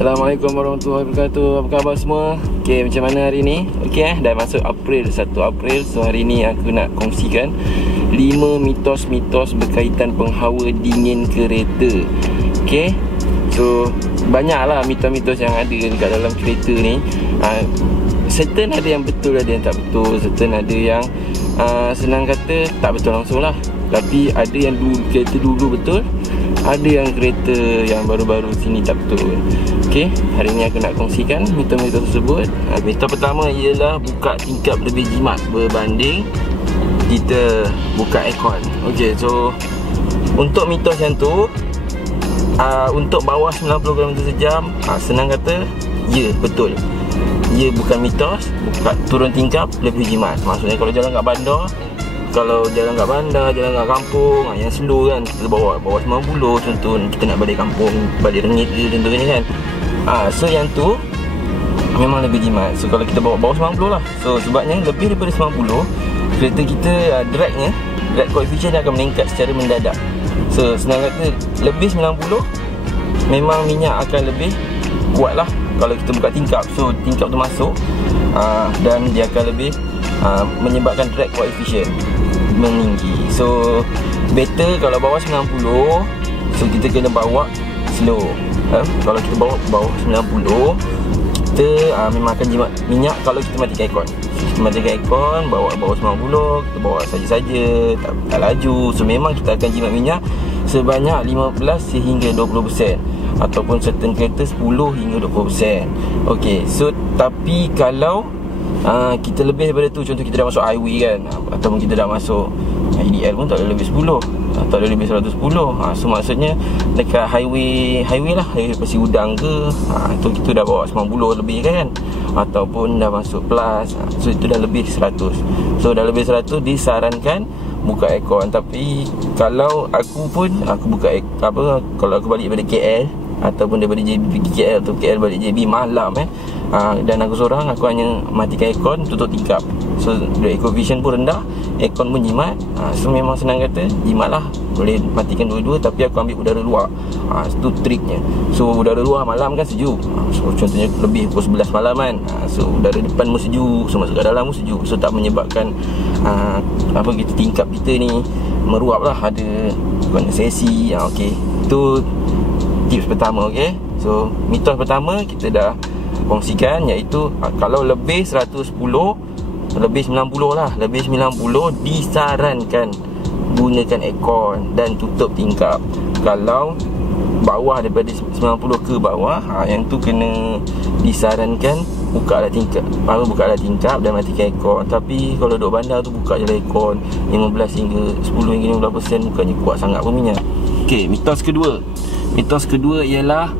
Assalamualaikum warahmatullahi wabarakatuh. Apa khabar semua? Okey, macam mana hari ni? Okey, dah masuk April, 1 April. So hari ni aku nak kongsikan 5 mitos-mitos berkaitan penghawa dingin kereta. Okey. So banyaklah mitos-mitos yang ada dekat dalam kereta ni. Certain ada yang betul, ada yang tak betul. Certain ada yang senang kata tak betul langsung lah. Tapi ada yang kereta dulu betul, ada yang kereta yang baru-baru sini tak betul. Okey, hari ni aku nak kongsikan mitos-mitos tersebut. Mitos pertama ialah buka tingkap lebih jimat berbanding kita buka aircon. Okey, so untuk mitos yang tu, untuk bawah 90 km sejam, senang kata, ya, betul. Ya, bukan mitos. Buka turun tingkap lebih jimat. Maksudnya kalau jalan kat bandar, jalan kat kampung, yang slow kan, kita bawa 90 contoh, kita nak balik kampung, balik Rengit ke contohnya kan. So yang tu memang lebih jimat. So kalau kita bawa bawah 90 lah. So sebabnya lebih daripada 90, kereta kita drag coefficient akan meningkat secara mendadak. So senang kata, lebih 90 memang minyak akan lebih kuat lah kalau kita buka tingkap. So tingkap tu masuk, dan dia akan lebih menyebabkan drag coefficient meninggi. So better kalau bawah 90, so kita kena bawa slow. Kalau kita bawa bawah 90, kita memang akan jimat minyak kalau kita matikan aircon. Kita matikan aircon, bawa bawah 90, kita bawa saja-saja, tak laju. So memang kita akan jimat minyak sebanyak 15 sehingga 20%, ataupun certain kereta 10 hingga 20%. Okey, so tapi kalau kita lebih daripada tu, contoh kita dah masuk highway kan, ataupun kita dah masuk IDL pun tak ada lebih 10, tak ada lebih 110. So maksudnya dekat highway lah, highway Pasir Udang ke, tu kita dah bawa 90 lebih kan, ataupun dah masuk plus, so itu dah lebih 100. So dah lebih 100 disarankan buka aircon. Tapi kalau aku buka kalau aku balik daripada KL ataupun daripada JB pergi KL atau KL balik JB malam dan aku seorang, aku hanya matikan aircon, tutup tingkap. So the coefficient pun rendah, aircon pun jimat. So memang senang kata, jimat lah, boleh matikan dua-dua. Tapi aku ambil udara luar, itu triknya. So udara luar malam kan sejuk, so contohnya lebih pukul 11 malam kan, so udara depan pun sejuk, so masuk ke dalam pun sejuk. So tak menyebabkan kita tingkap kita ni meruap lah, ada kondensasi. Okey, itu tips pertama. Okey, so mitos pertama kita dah kongsikan, iaitu kalau lebih 110, lebih 90 lah, lebih 90 disarankan gunakan aircon dan tutup tingkap. Kalau bawah daripada 90 ke bawah, yang tu kena disarankan bukalah tingkap dan matikan aircon. Tapi kalau duduk bandar tu, buka je lah aircon 15 hingga 10 hingga 15%, bukannya kuat sangat pun minyak. Okey, mitos kedua ialah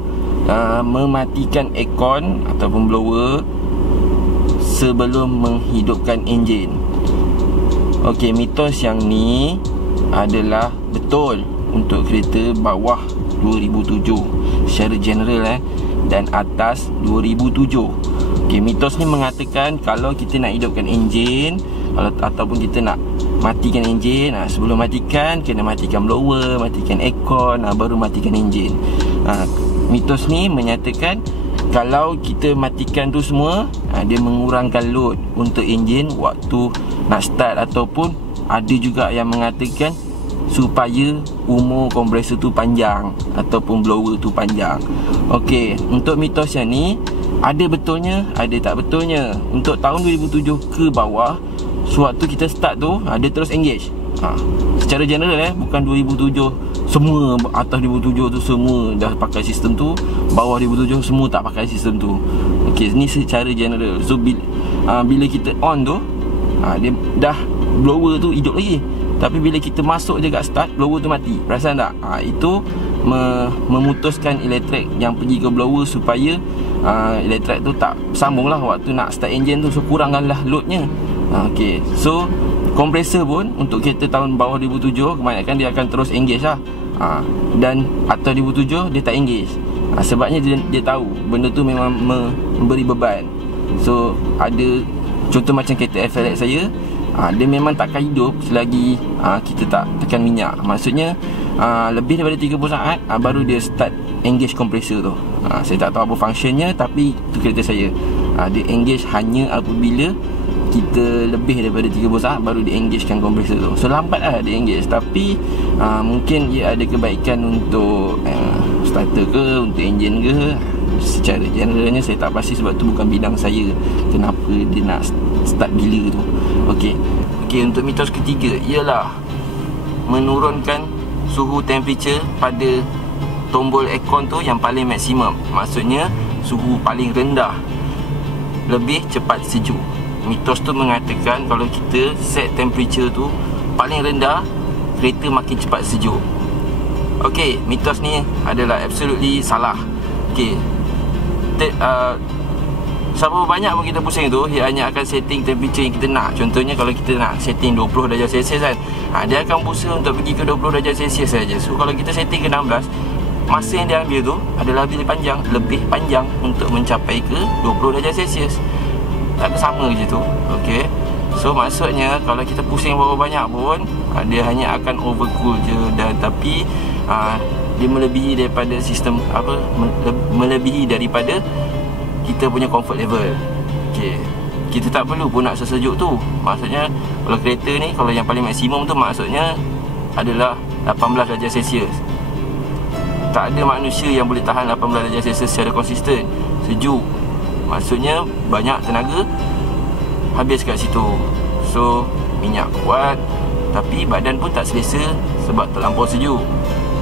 mematikan aircon ataupun blower sebelum menghidupkan enjin. Okey, mitos yang ni adalah betul untuk kereta bawah 2007 secara general dan atas 2007. Okey, mitos ni mengatakan kalau kita nak hidupkan enjin ataupun kita nak matikan enjin, sebelum matikan kena matikan blower, matikan aircon, baru matikan enjin. Mitos ni menyatakan kalau kita matikan tu semua, dia mengurangkan load untuk enjin waktu nak start, ataupun ada juga yang mengatakan supaya umur kompresor tu panjang ataupun blower tu panjang. Okey, untuk mitos yang ni ada betulnya, ada tak betulnya. Untuk tahun 2007 ke bawah, sewaktu kita start tu, dia terus engage. Secara general bukan 2007 semua, atas 2007 tu semua dah pakai sistem tu, bawah 2007 semua tak pakai sistem tu. Okey, ni secara general. So bila kita on tu, dia dah blower tu hidup lagi. Tapi bila kita masuk je kat start, blower tu mati. Perasan tak? Itu memutuskan elektrik yang pergi ke blower supaya elektrik tu tak sambung lah waktu nak start engine tu. So kurangkanlah loadnya. Okey, so kompresor pun untuk kereta tahun bawah 2007 kebanyakan dia akan terus engage lah. Dan atas 2007 dia tak engage. Sebabnya dia tahu benda tu memang memberi beban. So ada contoh macam kereta FLX saya, dia memang takkan hidup selagi kita tak tekan minyak. Maksudnya lebih daripada 30 saat baru dia start engage kompresor tu. Saya tak tahu apa functionnya, tapi itu kereta saya. Dia engage hanya apabila kita lebih daripada 30 saat baru dia engagekan kompresor tu. So lambat lah dia engage. Tapi mungkin ia ada kebaikan untuk starter ke, untuk enjin ke. Secara generalnya saya tak pasti, sebab tu bukan bidang saya, kenapa dia nak start gila tu. Okey, untuk mitos ketiga ialah menurunkan suhu temperature pada tombol aircon tu yang paling maksimum. Maksudnya suhu paling rendah lebih cepat sejuk. Mitos tu mengatakan kalau kita set temperature tu paling rendah, kereta makin cepat sejuk. Okey, mitos ni adalah absolutely salah. Okey, siapa banyak pun kita pusing tu, dia hanya akan setting temperature yang kita nak. Contohnya kalau kita nak setting 20 darjah Celsius kan, dia akan berusaha untuk pergi ke 20 darjah Celsius saja. So kalau kita setting ke 16, masa yang dia ambil tu adalah lebih panjang untuk mencapai ke 20 darjah Celsius. Tak sama je tu. Okey, so maksudnya kalau kita pusing berapa banyak pun, dia hanya akan overcool je. Dan tapi dia melebihi daripada sistem melebihi daripada kita punya comfort level. Okey, kita tak perlu pun nak sesejuk tu. Maksudnya kalau kereta ni, kalau yang paling maksimum tu maksudnya adalah 18 darjah Celsius. Tak ada manusia yang boleh tahan 18 darjah Celsius secara konsisten sejuk. Maksudnya banyak tenaga habis kat situ. So minyak kuat, tapi badan pun tak selesa sebab terlampau sejuk.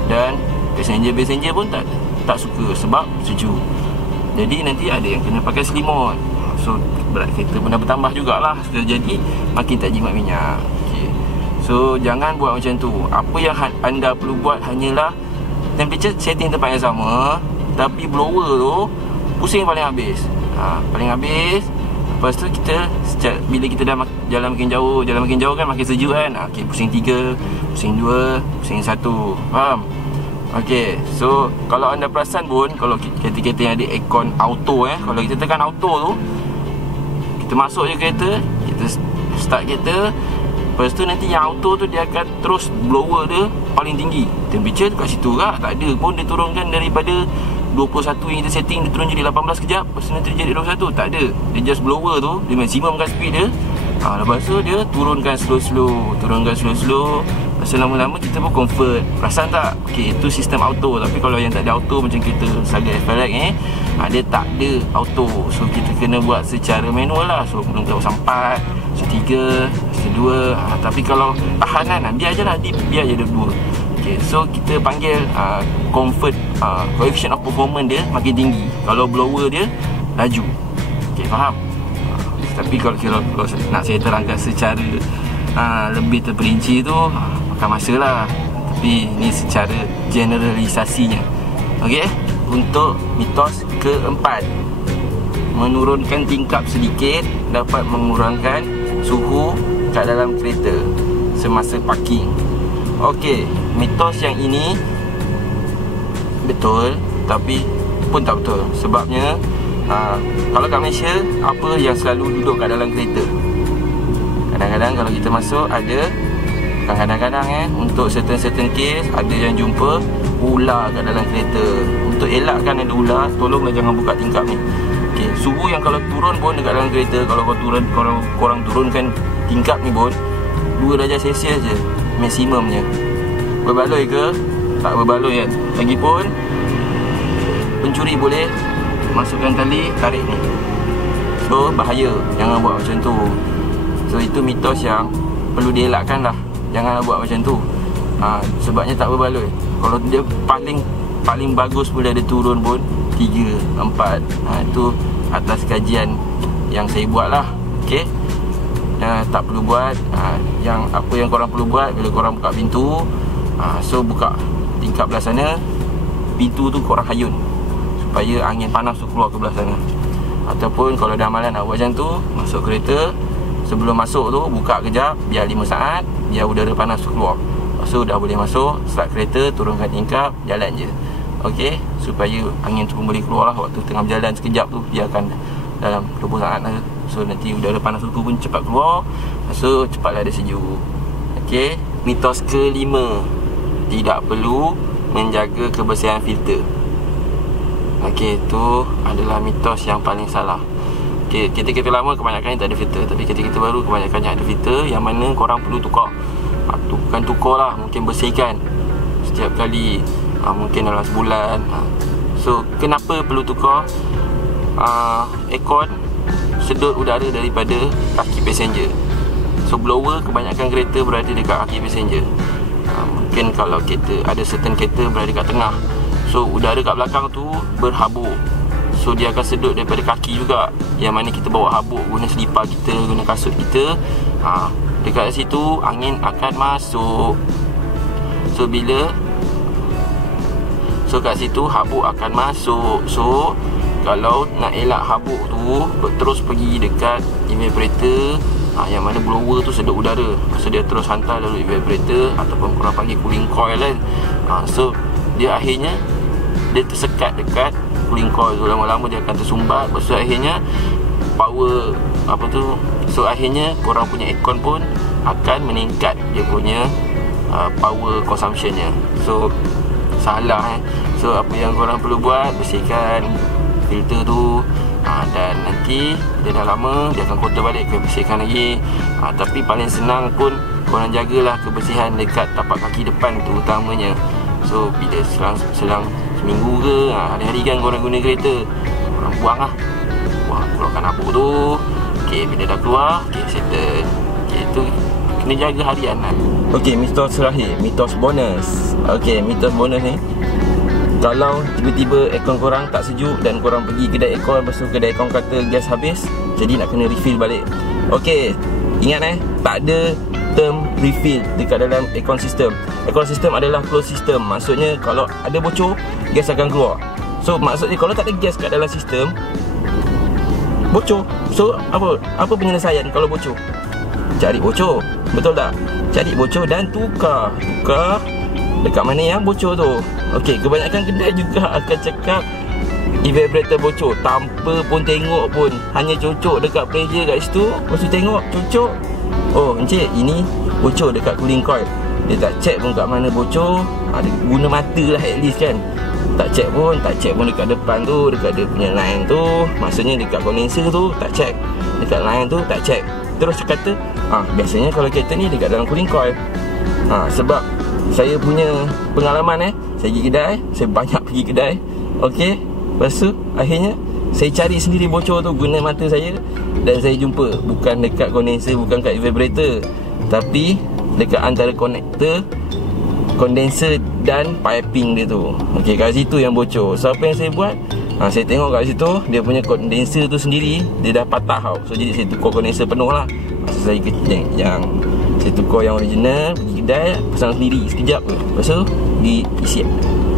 Dan passenger pun tak suka sebab sejuk. Jadi nanti ada yang kena pakai selimut. So berat kereta pun dah bertambah jugalah. Jadi makin tak jimat minyak. Okay. So jangan buat macam tu. Apa yang anda perlu buat hanyalah temperature setting tempat yang sama, tapi blower tu pusing paling habis. Paling habis. Lepas tu kita bila kita dah jalan makin jauh kan makin sejuk kan. Okay, pusing 3, pusing 2, pusing 1. Faham? Okey, so kalau anda perasan pun, kalau kereta-kereta yang ada aircon auto kalau kita tekan auto tu, kita masuk je kereta, kita start kereta. Lepas tu nanti yang auto tu dia akan terus blower dia paling tinggi. Temperature tu kat situ kak, tak ada pun dia turunkan daripada 21 yang kita setting, dia turun jadi 18 kejap, lepas tu nanti jadi 21. Tak ada, dia just blower tu, dia maksimumkan speed dia. Lepas tu dia turunkan slow-slow. Masa lama-lama kita pun comfort. Perasan tak? Okey, itu sistem auto. Tapi kalau yang tak ada auto macam kereta Saga FLX dia tak ada auto. So kita kena buat secara manual lah. So mula pasang 4, so 3, so 2. Tapi kalau tahanan biar je lah, biar je ada 2. Okey, so kita panggil comfort, coefficient of performance dia makin tinggi kalau blower dia laju. Okey, faham? Tapi kalau nak saya terangkan secara lebih terperinci tu makan masa lah. Tapi ni secara generalisasinya. Okey, untuk mitos keempat, menurunkan tingkap sedikit dapat mengurangkan suhu kat dalam kereta semasa parking. Okey, mitos yang ini betul tapi pun tak betul. Sebabnya kalau kat Malaysia, apa yang selalu duduk kat dalam kereta? Kadang-kadang kalau kita masuk ada, kadang-kadang untuk certain case ada yang jumpa ular kat dalam kereta. Untuk elakkan ada ular, tolonglah jangan buka tingkap ni. Okay, suhu yang kalau turun pun dekat dalam kereta, kalau korang turunkan tingkap ni pun 2 darjah Celsius je maksimumnya. Berbaloi ke? Tak berbaloi kan. Lagipun pencuri boleh masukkan tali, tarik ni. So bahaya, jangan buat macam tu. So itu mitos yang perlu dielakkan lah. Jangan buat macam tu. Sebabnya tak berbaloi. Kalau dia paling bagus boleh ada turun pun 3, 4. Itu atas kajian yang saya buat lah. Okay, tak perlu buat. Apa yang korang perlu buat, bila korang buka pintu, so buka tingkap belah sana, pintu tu korang hayun supaya angin panas tu keluar ke belah sana. Ataupun kalau dah malas nak buat macam tu, masuk kereta, sebelum masuk tu buka kejap, biar 5 saat, biar udara panas tu keluar. Lepas tu dah boleh masuk, start kereta, turunkan tingkap, jalan je. Okey, supaya angin tu pun boleh keluar lah. Waktu tengah berjalan sekejap tu, biarkan dalam 20 saat lah. So nanti udara panas tu pun cepat keluar, so cepatlah dia sejuk. Okey, mitos kelima, tidak perlu menjaga kebersihan filter. Okey, itu adalah mitos yang paling salah. Okey, kereta-kereta lama kebanyakan tak ada filter, tapi kereta-kereta baru kebanyakan ada filter, yang mana korang perlu tukar. Bukan tukar lah, mungkin bersihkan setiap kali, mungkin dalam sebulan. So, kenapa perlu tukar? Aircon sedut udara daripada kaki passenger. So, blower kebanyakan kereta berada dekat kaki passenger. Mungkin kalau kereta, ada certain kereta berada dekat tengah, so udara kat belakang tu berhabuk. So dia akan sedut daripada kaki juga, yang mana kita bawa habuk guna selipar kita, guna kasut kita. Dekat situ angin akan masuk. So kat situ habuk akan masuk. So kalau nak elak habuk tu, terus pergi dekat evaporator, yang mana blower tu sedut udara. So dia terus hantar lalu evaporator, ataupun korang panggil cooling coil kan. So dia akhirnya dia tersekat dekat cooling coil tu, lama-lama dia akan tersumbat. Lepas tu akhirnya power so akhirnya korang punya aircon pun akan meningkat dia punya power consumptionnya. So salah So apa yang korang perlu buat, bersihkan filter tu, dan nanti dia dah lama dia akan kotor balik, kena bersihkan lagi. Tapi paling senang pun korang jagalah kebersihan dekat tapak kaki depan tu utamanya. So bila selang seminggu ke, hari-hari kan korang guna kereta, korang buang lah, keluarkan habuk tu. Okay, bila dah keluar, okay, settle. Okay, tu kena jaga harian lah. Okay, mitos terakhir, mitos bonus. Okay, mitos bonus ni, kalau tiba-tiba aircon korang tak sejuk dan korang pergi kedai aircon, lepas tu kedai aircon kata gas habis, jadi nak kena refill balik. Okay, ingat tak ada term refill dekat dalam aircon system. Aircon system adalah closed system. Maksudnya kalau ada bocor, gas akan keluar. So maksudnya kalau tak ada gas kat dalam sistem, bocor. So apa penyelesaian kalau bocor? Cari bocor, betul tak? Cari bocor dan tukar dekat mana yang bocor tu. Okey, kebanyakan kedai juga akan cakap evaporator bocor tanpa pun tengok pun, hanya cocok dekat pressure kat situ. Lepas tu tengok, cocok. Oh, encik, ini bocor dekat cooling coil. Dia tak check pun kat mana bocor. Dia guna mata lah at least kan. Tak check pun dekat depan tu, dekat dia punya line tu. Maksudnya dekat condenser tu tak check, dekat line tu tak check. Terus kata, biasanya kalau kereta ni dekat dalam cooling coil. Sebab saya punya pengalaman saya pergi kedai, saya banyak pergi kedai. Okey, lepas tu akhirnya saya cari sendiri bocor tu guna mata saya, dan saya jumpa bukan dekat condenser, bukan kat evaporator, tapi dekat antara konektor condenser dan piping dia tu. Okey, kat situ yang bocor. So apa yang saya buat, saya tengok kat situ dia punya condenser tu sendiri dia dah patah tau. So jadi saya tukar condenser penuh lah. Masa saya yang saya tukar yang original, pergi kedai, pasang sendiri sekejap tu. Lepas tu diisi,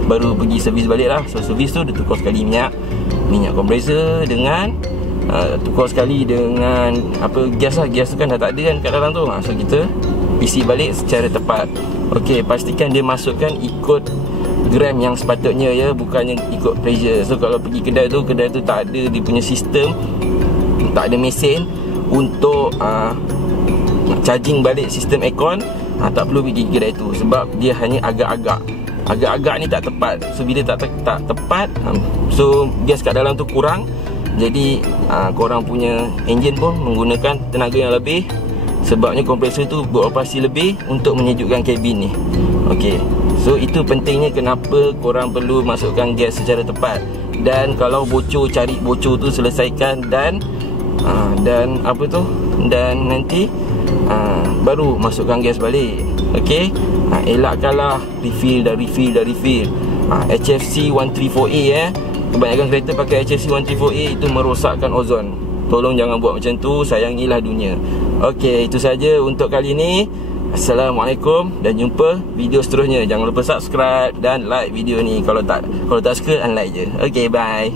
baru pergi servis balik lah. So servis tu dia tukar sekali minyak kompresor dengan tukar sekali dengan gas lah. Gas tu kan dah tak ada kan kat dalam tu. So kita isi balik secara tepat. Okey, pastikan dia masukkan ikut gram yang sepatutnya ya, bukannya ikut pressure. So kalau pergi kedai tu tak ada dia punya sistem, tak ada mesin untuk charging balik sistem aircon, tak perlu pergi kedai tu, sebab dia hanya agak-agak ni tak tepat. So bila tak tepat, so gas kat dalam tu kurang. Jadi korang punya enjin pun menggunakan tenaga yang lebih, sebabnya kompresor tu beroperasi lebih untuk menyejukkan kabin ni. Okey, so itu pentingnya kenapa korang perlu masukkan gas secara tepat. Dan kalau bocor, cari bocor tu selesaikan, dan nanti baru masukkan gas balik. Okey, elakkanlah refill. HFC 134A kebanyakan kereta pakai HFC 134A, itu merosakkan ozon. Tolong jangan buat macam tu, sayangilah dunia. Okey, itu saja untuk kali ini. Assalamualaikum dan jumpa video seterusnya. Jangan lupa subscribe dan like video ni. Kalau tak suka, unlike je. Okey, bye.